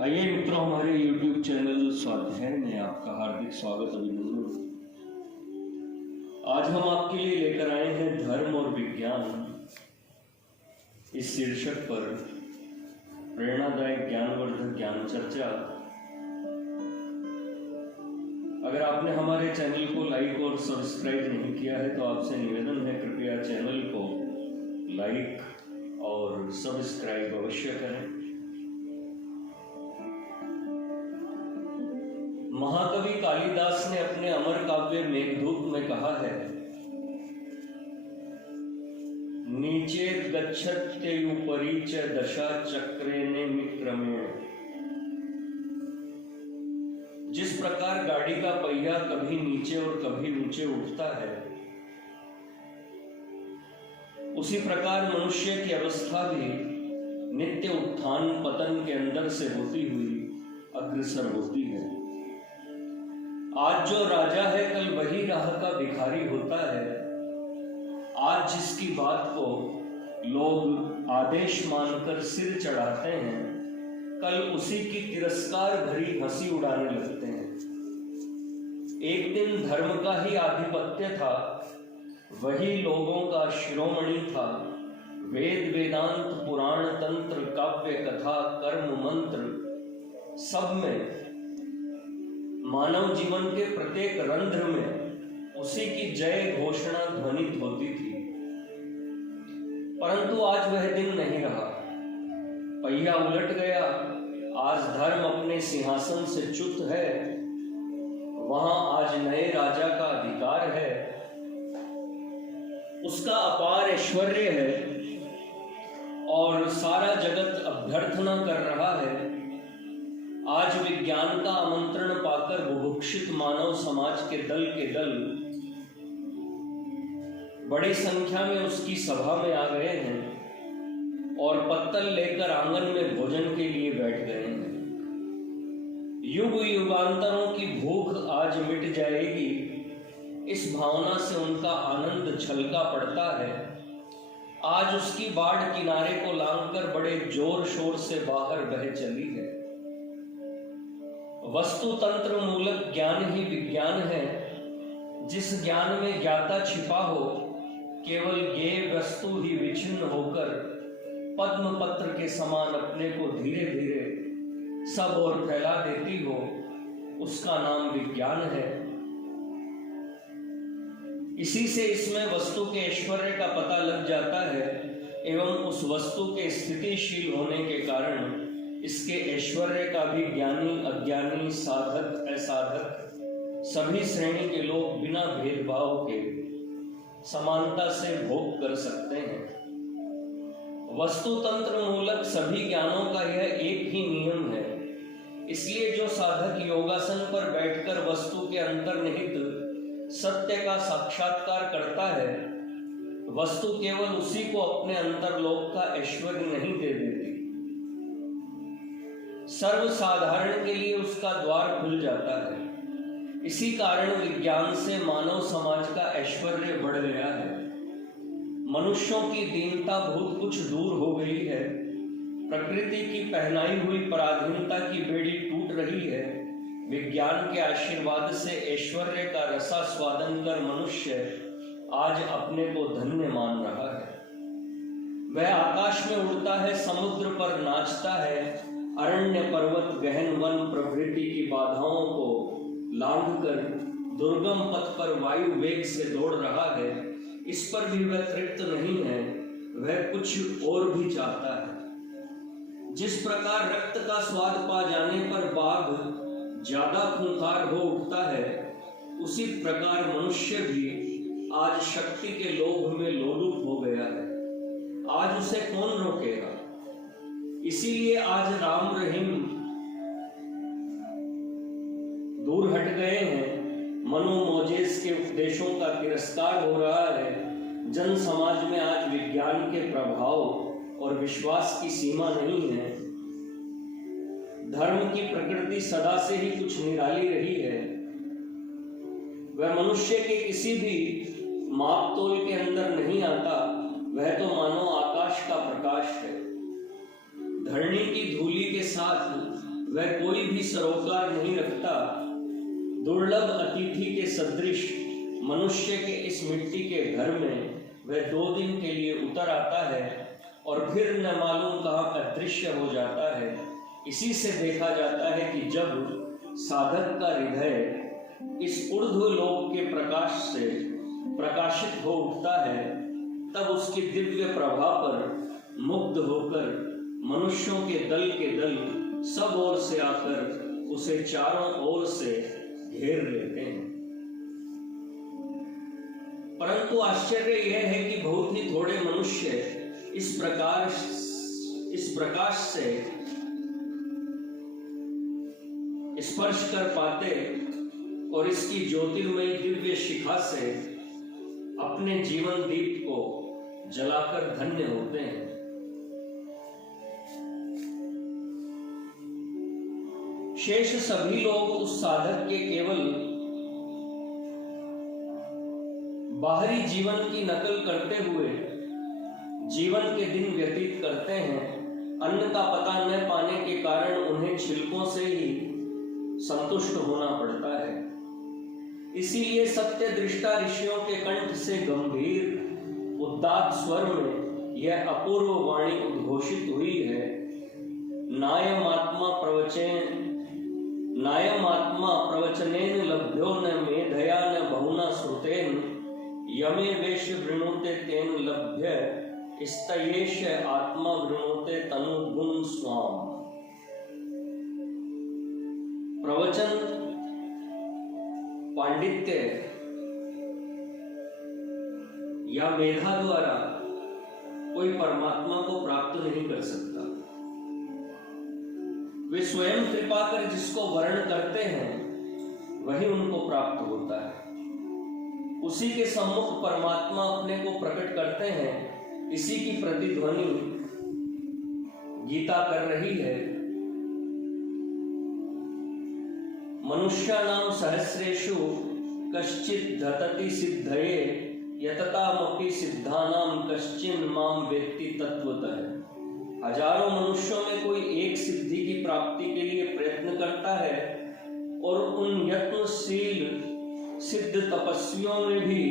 आइए मित्रों, हमारे YouTube चैनल स्वाध्याय में आपका हार्दिक स्वागत अभिनंदन। आज हम आपके लिए लेकर आए हैं धर्म और विज्ञान इस शीर्षक पर प्रेरणादायक ज्ञानवर्धक ज्ञान चर्चा। अगर आपने हमारे चैनल को लाइक और सब्सक्राइब नहीं किया है तो आपसे निवेदन है, कृपया चैनल को लाइक और सब्सक्राइब अवश्य करें। महाकवि कालिदास ने अपने अमर काव्य मेघदूत में कहा है, नीचे गच्छत्युपरि च दशा चक्रेण क्रमेण। जिस प्रकार गाड़ी का पहिया कभी नीचे और कभी ऊंचे उठता है, उसी प्रकार मनुष्य की अवस्था भी नित्य उत्थान पतन के अंदर से होती हुई अग्रसर होती है। आज जो राजा है कल वही राह का भिखारी होता है। आज जिसकी बात को लोग आदेश मानकर सिर चढ़ाते हैं, कल उसी की तिरस्कार भरी हंसी उड़ाने लगते हैं। एक दिन धर्म का ही आधिपत्य था, वही लोगों का शिरोमणि था। वेद वेदांत पुराण तंत्र काव्य कथा कर्म मंत्र सब में, मानव जीवन के प्रत्येक रंध्र में उसी की जय घोषणा ध्वनित होती थी। परंतु आज वह दिन नहीं रहा। पहिया उलट गया। आज धर्म अपने सिंहासन से च्युत है। वहां आज नए राजा का अधिकार है, उसका अपार ऐश्वर्य है और सारा जगत अभ्यर्थना कर रहा है। आज विज्ञान का आमंत्रण पाकर बुभुक्षित मानव समाज के दल बड़ी संख्या में उसकी सभा में आ गए हैं और पत्तल लेकर आंगन में भोजन के लिए बैठ गए हैं। युग युगांतरों की भूख आज मिट जाएगी, इस भावना से उनका आनंद छलका पड़ता है। आज उसकी बाढ़ किनारे को लांघकर बड़े जोर शोर से बाहर बह चली है। वस्तु तंत्र मूलक ज्ञान ही विज्ञान है। जिस ज्ञान में ज्ञाता छिपा हो, केवल ज्ञेय वस्तु ही विच्छिन्न होकर पद्म पत्र के समान अपने को धीरे धीरे सब ओर फैला देती हो, उसका नाम विज्ञान है। इसी से इसमें वस्तु के ऐश्वर्य का पता लग जाता है एवं उस वस्तु के स्थितिशील होने के कारण इसके ऐश्वर्य का भी ज्ञानी अज्ञानी साधक असाधक सभी श्रेणी के लोग बिना भेदभाव के समानता से भोग कर सकते हैं। वस्तु तंत्र मूलक सभी ज्ञानों का यह एक ही नियम है। इसलिए जो साधक योगासन पर बैठकर वस्तु के अंतर्निहित सत्य का साक्षात्कार करता है, वस्तु केवल उसी को अपने अंतरलोक का ऐश्वर्य नहीं दे देती, सर्वसाधारण के लिए उसका द्वार खुल जाता है। इसी कारण विज्ञान से मानव समाज का ऐश्वर्य बढ़ गया है। मनुष्यों की दीनता बहुत कुछ दूर हो गई है। प्रकृति की पहनाई हुई पराधीनता की बेड़ी टूट रही है। विज्ञान के आशीर्वाद से ऐश्वर्य का रसास्वादन कर मनुष्य आज अपने को धन्य मान रहा है। वह आकाश में उड़ता है, समुद्र पर नाचता है, अरण्य पर्वत गहन वन प्रभृति की बाधाओं को लांघकर दुर्गम पथ पर वायु वेग से दौड़ रहा है। इस पर भी वह तृप्त नहीं है, वह कुछ और भी चाहता है। जिस प्रकार रक्त का स्वाद पा जाने पर बाघ ज्यादा खूंखार हो उठता है, उसी प्रकार मनुष्य भी आज शक्ति के लोभ में लोलुप हो गया है। आज उसे कौन रोकेगा? इसीलिए आज राम रहीम दूर हट गए हैं। मनु मोजेस के उपदेशों का तिरस्कार हो रहा है। जन समाज में आज विज्ञान के प्रभाव और विश्वास की सीमा नहीं है। धर्म की प्रकृति सदा से ही कुछ निराली रही है। वह मनुष्य के किसी भी मापतोल के अंदर नहीं आता। वह तो मानो आकाश का प्रकाश है। धरणी की धूलि के साथ वह कोई भी सरोकार नहीं रखता, दुर्लभ अतिथि के सदृश मनुष्य के इस मिट्टी के घर में वह 2 दिन के लिए उतर आता है और फिर न मालूम कहाँ अदृश्य हो जाता है। इसी से देखा जाता है कि जब साधक का हृदय इस ऊर्ध्व लोक के प्रकाश से प्रकाशित हो उठता है, तब उसकी दिव्य प्रभा पर मुग्ध होकर मनुष्यों के दल सब ओर से आकर उसे चारों ओर से घेर लेते हैं। परंतु आश्चर्य यह है कि बहुत ही थोड़े मनुष्य इस प्रकाश से स्पर्श कर पाते और इसकी ज्योतिर्मयी दिव्य शिखा से अपने जीवन दीप को जलाकर धन्य होते हैं। शेष सभी लोग उस साधक के केवल बाहरी जीवन की नकल करते हुए जीवन के दिन व्यतीत करते हैं। अन्न का पता न पाने के कारण उन्हें छिलकों से ही संतुष्ट होना पड़ता है। इसीलिए सत्य दृष्टा ऋषियों के कंठ से गंभीर उदात्त स्वर में यह अपूर्व वाणी उद्घोषित हुई है। नायमात्मा प्रवचनेन लभ्यो न मेधया न बहुना श्रुतेन यमे वेश वृणुते तेन लभ्य स्तयेश आत्मा वृणुते तनुगुण स्वाम। प्रवचन, पांडित्य या मेधा द्वारा कोई परमात्मा को प्राप्त नहीं कर सकता। वे स्वयं कृपा कर जिसको वर्ण करते हैं वही उनको प्राप्त होता है। उसी के सम्मुख परमात्मा अपने को प्रकट करते हैं। इसी की प्रतिध्वनि गीता कर रही है। मनुष्याणां सहस्रेषु कश्चित् धतति सिद्धये यततामपि सिद्धानां कश्चिन् मां वेत्ति तत्वतः। हजारों मनुष्यों में कोई एक सिद्धि की प्राप्ति के लिए प्रयत्न करता है और उन यत्नशील सिद्ध तपस्वियों में भी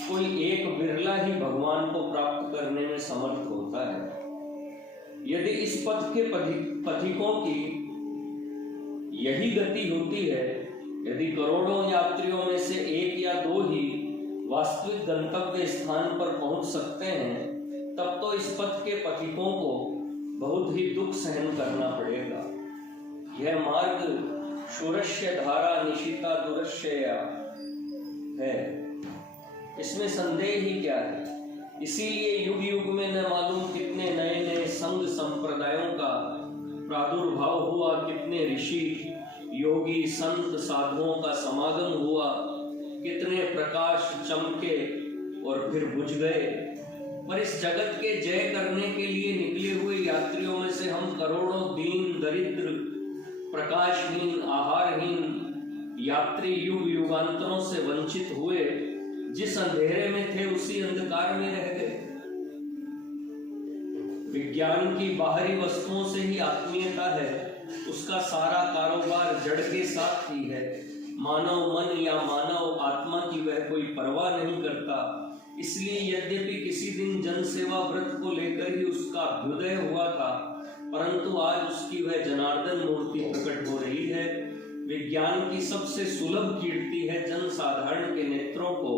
कोई एक बिरला ही भगवान को प्राप्त करने में समर्थ होता है। यदि इस पथ के पथिकों की यही गति होती है, यदि करोड़ों यात्रियों में से 1 या 2 ही वास्तविक गंतव्य स्थान पर पहुंच सकते हैं, तब तो इस पथ के पथिकों को बहुत ही दुख सहन करना पड़ेगा। यह मार्ग शूरस्य धारा निशिता दुरश्यया है, इसमें संदेह ही क्या है। इसीलिए युग युग में न मालूम कितने नए नए संघ संप्रदायों का प्रादुर्भाव हुआ, कितने ऋषि योगी संत साधुओं का समागम हुआ, कितने प्रकाश चमके और फिर बुझ गए। पर इस जगत के जय करने के लिए निकले हुए यात्रियों में से हम करोड़ों दीन दरिद्र प्रकाशहीन आहारहीन यात्री युग युगांतरों से वंचित हुए। जिस अंधेरे में थे उसी अंधकार में रह गए। विज्ञान की बाहरी वस्तुओं से ही आत्मीयता है, उसका सारा कारोबार जड़ के साथ ही है। मानव मन या मानव आत्मा की वह कोई परवाह नहीं करता। इसलिए यद्यपि किसी दिन जन सेवा व्रत को लेकर ही उसका अभ्युदय हुआ था, परंतु आज उसकी वह जनार्दन मूर्ति प्रकट हो रही है। विज्ञान की सबसे सुलभ कीर्ति है जन साधारण के नेत्रों को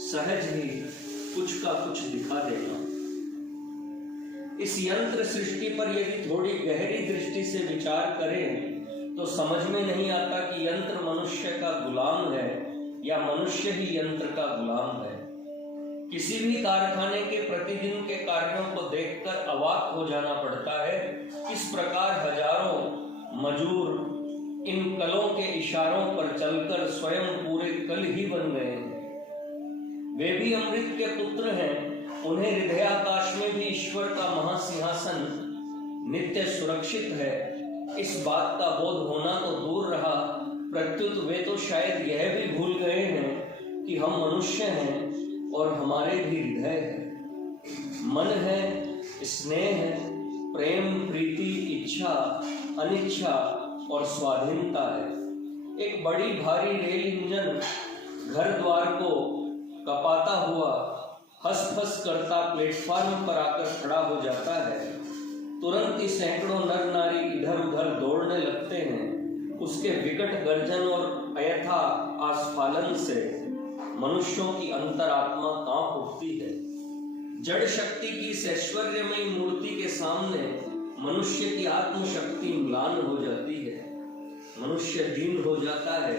सहज ही कुछ का कुछ दिखा देना। इस यंत्र सृष्टि पर यदि थोड़ी गहरी दृष्टि से विचार करें तो समझ में नहीं आता कि यंत्र मनुष्य का गुलाम है या मनुष्य ही यंत्र का गुलाम है। किसी भी कारखाने के प्रतिदिन के कार्यों को देखकर अवाक हो जाना पड़ता है। किस प्रकार हजारों मजूर इन कलों के इशारों पर चलकर स्वयं पूरे कल ही बन गए हैं। वे भी अमृत के पुत्र हैं। उन्हें हृदयाकाश में भी ईश्वर का महासिंहासन नित्य सुरक्षित है। इस बात का बोध होना तो दूर रहा, प्रत्युत वे तो शायद यह भी भूल गए हैं कि हम मनुष्य हैं और हमारे भी हृदय है, मन है, स्नेह है, प्रेम, प्रीति, इच्छा, अनिच्छा और स्वाधीनता है। एक बड़ी भारी रेल इंजन घर द्वार को कपाता हुआ हंस करता प्लेटफार्म पर आकर खड़ा हो जाता है। तुरंत ही सैकड़ों नर नारी इधर उधर दौड़ने लगते हैं। उसके विकट गर्जन और अयथा आस्फालन से मनुष्यों की अंतरात्मा कांप उठती है। जड़ शक्ति की इस ऐश्वर्यमयी मूर्ति के सामने मनुष्य की आत्मशक्ति म्लान हो जाती है। मनुष्य दीन हो जाता है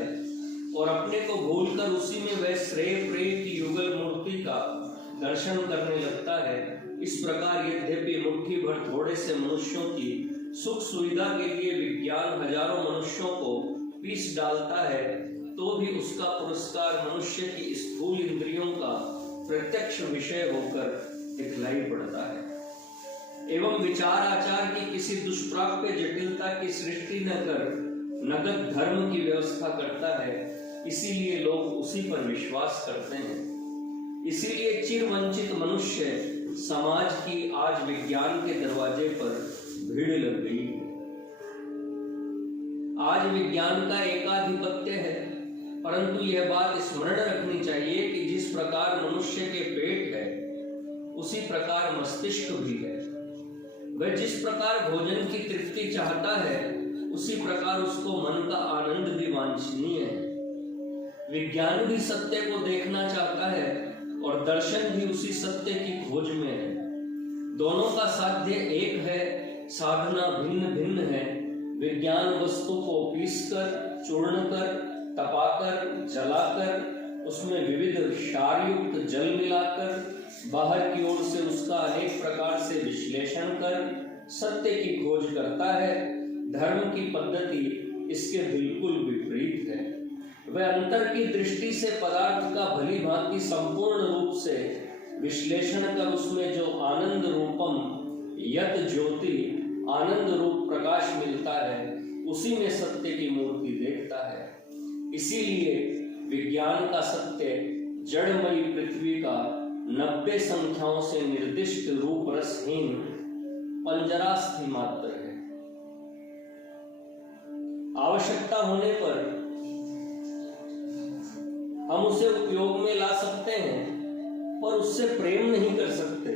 और अपने को भूलकर उसी में वह श्रेय प्रेय की युगल मूर्ति का दर्शन करने लगता है। इस प्रकार यद्यपि मुट्ठी भर थोड़े से मनुष्यों की सुख सुविधा के लिए विज्ञान हजारों मनुष्यों को पीस डालता है, तो भी उसका पुरस्कार मनुष्य की स्थूल इंद्रियों का प्रत्यक्ष विषय होकर दिखलाई पड़ता है एवं विचार आचार की किसी दुष्प्राप्य जटिलता की सृष्टि न कर नगद धर्म की व्यवस्था करता है। इसीलिए लोग उसी पर विश्वास करते हैं। इसीलिए चिरवंचित मनुष्य समाज की आज विज्ञान के दरवाजे पर भीड़ लग गई है। आज विज्ञान का एकाधिपत्य है, परंतु यह बात स्मरण रखनी चाहिए कि जिस प्रकार मनुष्य के पेट है उसी प्रकार मस्तिष्क भी है। वह जिस प्रकार भोजन की तृप्ति चाहता है उसी प्रकार उसको मन का आनंद भी वांछनीय है। विज्ञान भी सत्य को देखना चाहता है और दर्शन भी उसी सत्य की खोज में है। दोनों का साध्य एक है, साधना भिन्न भिन्न है। विज्ञान वस्तु को पीसकर, चूर्ण कर, तपाकर, जलाकर, उसमें विविध क्षारयुक्त जल मिलाकर, बाहर की ओर से उसका अनेक प्रकार से विश्लेषण कर सत्य की खोज करता है। धर्म की पद्धति इसके बिल्कुल विपरीत है। वह अंतर की दृष्टि से पदार्थ का भली भांति संपूर्ण रूप से विश्लेषण कर उसमें जो आनंद रूपम यत ज्योति आनंद रूप प्रकाश मिलता है उसी में सत्य की मूर्ति देखता है। इसीलिए विज्ञान का सत्य जड़मयी पृथ्वी का 90 संख्याओं से निर्दिष्ट रूप रसहीन पंजरास्थि मात्र है। आवश्यकता होने पर हम उसे उपयोग में ला सकते हैं, पर उससे प्रेम नहीं कर सकते।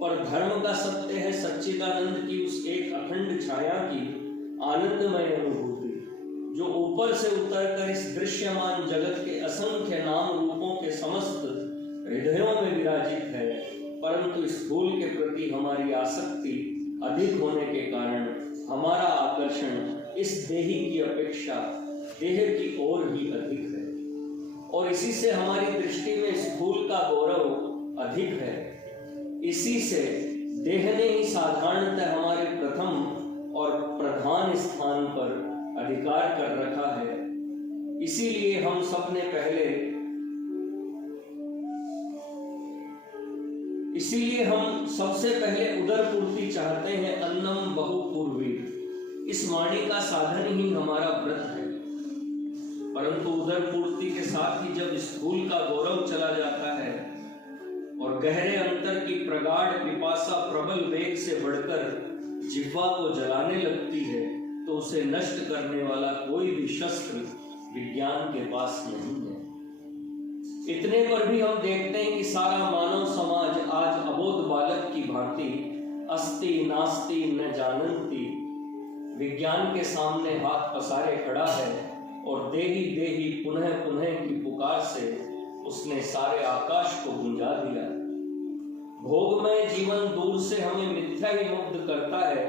पर धर्म का सत्य है सच्चिदानंद की उस एक अखंड छाया की आनंदमय अनुभूति, जो ऊपर से उतरकर इस दृश्यमान जगत के असंख्य नाम रूपों के समस्त हृदयों में विराजित है। परंतु स्थूल के प्रति हमारी आसक्ति अधिक होने के कारण हमारा आकर्षण इस देही की अपेक्षा देह की ओर ही अधिक है और इसी से हमारी दृष्टि में स्थूल का गौरव अधिक है। इसी से देह ने ही साधारणतः हमारे प्रथम और प्रधान स्थान पर अधिकार कर रखा है। इसीलिए हम सबसे पहले उदर पूर्ति चाहते हैं, अन्नम बहुपूर्वी। इस वाणी का साधन ही हमारा व्रत है। परंतु उदर पूर्ति के साथ ही जब स्थूल का गौरव चला जाता है और गहरे अंतर की प्रगाढ़ पिपासा प्रबल वेग से बढ़कर जिह्वा को जलाने लगती है, तो उसे नष्ट करने वाला कोई भी शस्त्र विज्ञान के पास नहीं है। इतने पर भी हम देखते हैं कि सारा मानव समाज आज अबोध बालक की भांति अस्ति नास्ति न जानन्ति विज्ञान के सामने हाथ पसारे खड़ा है और देही देही पुनः पुनः की पुकार से उसने सारे आकाश को गुंजा दिया। भोगमय जीवन दूर से हमें मिथ्या ही मुग्ध करता है।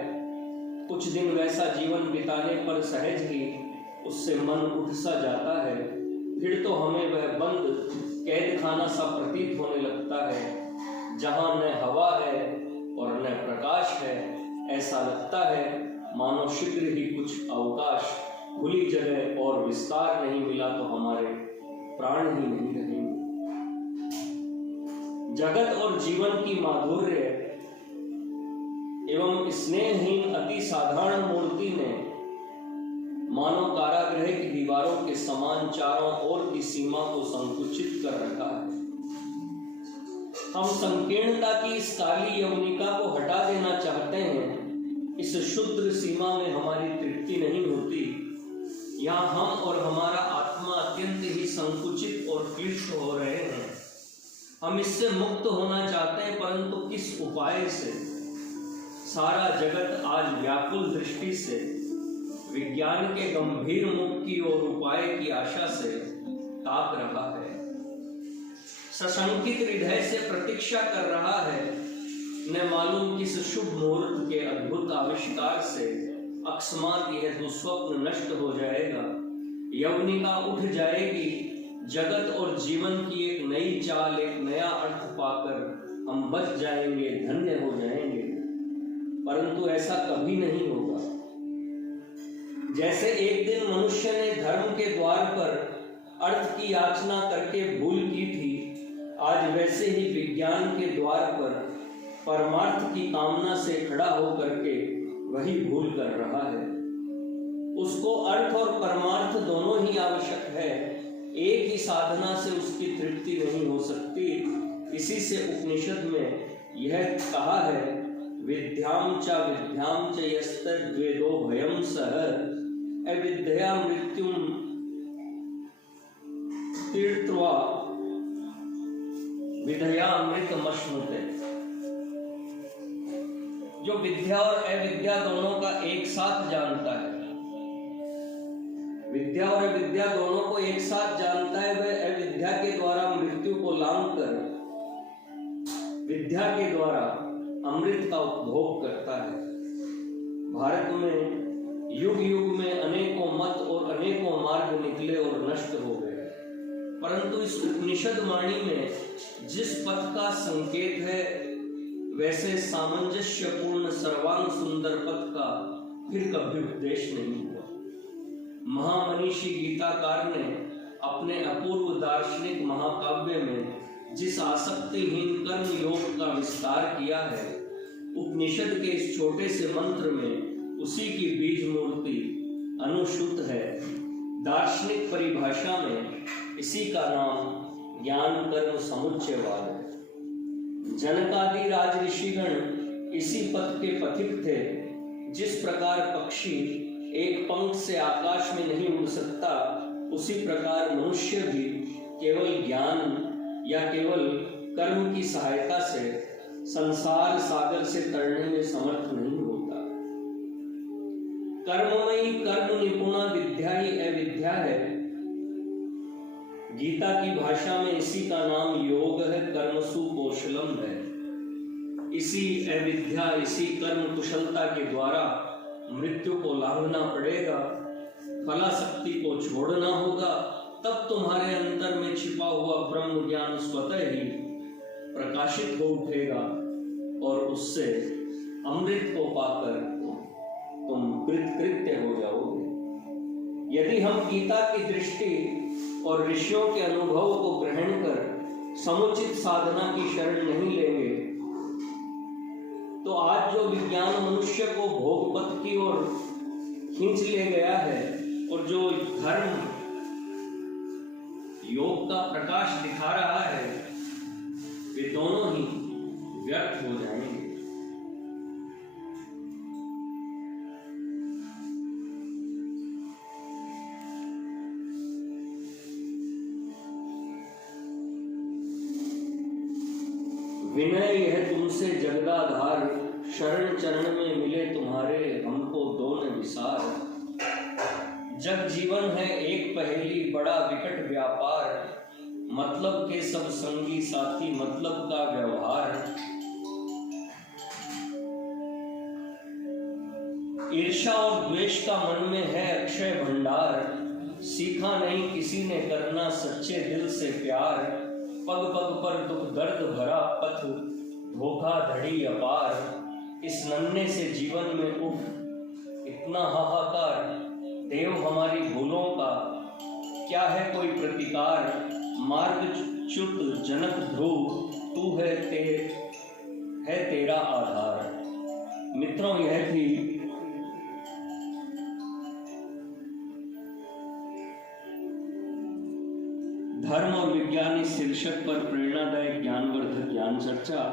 कुछ दिन वैसा जीवन बिताने पर सहज ही उससे मन उठ सा जाता है, फिर तो हमें वह बंद कैद खाना सा प्रतीत होने लगता है, जहां न हवा है और न प्रकाश है। ऐसा लगता है मानो शीघ्र ही कुछ अवकाश, खुली जगह और विस्तार नहीं मिला तो हमारे प्राण ही नहीं रहेंगे। जगत और जीवन की माधुर्य एवं स्नेहहीन अति साधारण मूर्ति ने मानव कारागृह की दीवारों के समान चारों ओर की सीमा को संकुचित कर रखा है। हम संकीर्णता की इस काली यवनिका को हटा देना चाहते हैं। इस शुद्र सीमा में हमारी तृप्ति नहीं होती। यहाँ हम और हमारा आत्मा अत्यंत ही संकुचित और क्लिष्ट हो रहे हैं। हम इससे मुक्त होना चाहते हैं, परंतु किस उपाय से? सारा जगत आज व्याकुल दृष्टि से विज्ञान के गंभीर मुख की और उपाय की आशा से ताक रहा है। सशंकित हृदय से प्रतीक्षा कर रहा है, न मालूम किस शुभ मुहूर्त के अद्भुत आविष्कार से अकस्मात यह दुस्वप्न नष्ट हो जाएगा। यवनिका उठ जाएगी, जगत और जीवन की एक नई चाल, एक नया अर्थ पाकर हम बच जाएंगे, धन्य हो जाएंगे। परंतु ऐसा कभी नहीं होगा। जैसे एक दिन मनुष्य ने धर्म के द्वार पर अर्थ की याचना करके भूल की थी, आज वैसे ही विज्ञान के द्वार पर परमार्थ की कामना से खड़ा होकर के वही भूल कर रहा है। उसको अर्थ और परमार्थ दोनों ही आवश्यक है। एक ही साधना से उसकी तृप्ति नहीं हो सकती। इसी से उपनिषद में यह कहा है, विद्याम च यस्तद्वेदो भयं सह अविद्या मृत्युम तीर्थ्वा विद्यामृतमश्नुते। जो विद्या और अविद्या दोनों का एक साथ जानता है, विद्या और अविद्या दोनों को एक साथ जानता है, वह अविद्या के द्वारा मृत्यु को लांघ कर विद्या के द्वारा अमृत का उपभोग करता है। भारत में युग युग में अनेकों मत और अनेकों मार्ग निकले और नष्ट हो गए, परंतु इस उपनिषद वाणी में जिस पथ का संकेत है, वैसे सामंजस्यपूर्ण सर्वांग सुंदर पथ का फिर कभी उपदेश नहीं हुआ। महामनीषी गीताकार ने अपने अपूर्व दार्शनिक महाकाव्य में जिस आसक्तिहीन कर्म योग का विस्तार किया है, उपनिषद के इस छोटे से मंत्र में उसी की बीज मूर्ति अनुश्रुत है। दार्शनिक परिभाषा में इसी का नाम ज्ञान कर्म समुच्चयवाद है। जनकादि राज ऋषिगण इसी पथ के पथिक थे। जिस प्रकार पक्षी एक पंख से आकाश में नहीं उड़ सकता, उसी प्रकार मनुष्य भी केवल ज्ञान या केवल कर्म की सहायता से संसार सागर से तैरने में समर्थ नहीं होता। कर्ममयी कर्म निपुणा विद्या ही अविद्या है। गीता की भाषा में इसी का नाम योग है, कर्मसु कौशलम है। इसी अविद्या, इसी कर्म कुशलता के द्वारा मृत्यु को लांघना पड़ेगा, फलाशक्ति को छोड़ना होगा। तब तुम्हारे अंतर में छिपा हुआ ब्रह्म ज्ञान स्वतः ही प्रकाशित हो उठेगा और उससे अमृत को पाकर तुम कृतकृत्य हो जाओगे। यदि हम गीता की दृष्टि और ऋषियों के अनुभव को ग्रहण कर समुचित साधना की शरण नहीं लेंगे, तो आज जो विज्ञान मनुष्य को भोग पथ की ओर खींच ले गया है और जो धर्म योग का प्रकाश दिखा रहा है, वे दोनों ही व्यर्थ हो जाएंगे। विनय यह तुमसे जगदाधार, शरण चरण में मिले तुम्हारे हमको दोन विसार। जग जीवन है एक पहेली, बड़ा विकट व्यापार, मतलब के सब संगी साथी, मतलब का व्यवहार। ईर्ष्या और द्वेष का मन में है अक्षय भंडार, सीखा नहीं किसी ने करना सच्चे दिल से प्यार। पग पग पर दुख दर्द भरा पथ, धोखाधड़ी अपार। इस नन्हे से जीवन में उठ इतना हाहाकार, देव हमारी भूलों का क्या है कोई प्रतिकार। मार्ग च्युत जनक ध्रुव, तू है तेरा आधार। मित्रों, यह थी धर्म और विज्ञान इस शीर्षक पर प्रेरणादायक ज्ञानवर्धक ज्ञान चर्चा।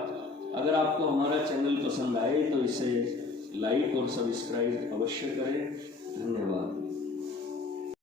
अगर आपको हमारा चैनल पसंद आए तो इसे लाइक और सब्सक्राइब अवश्य करें। धन्यवाद।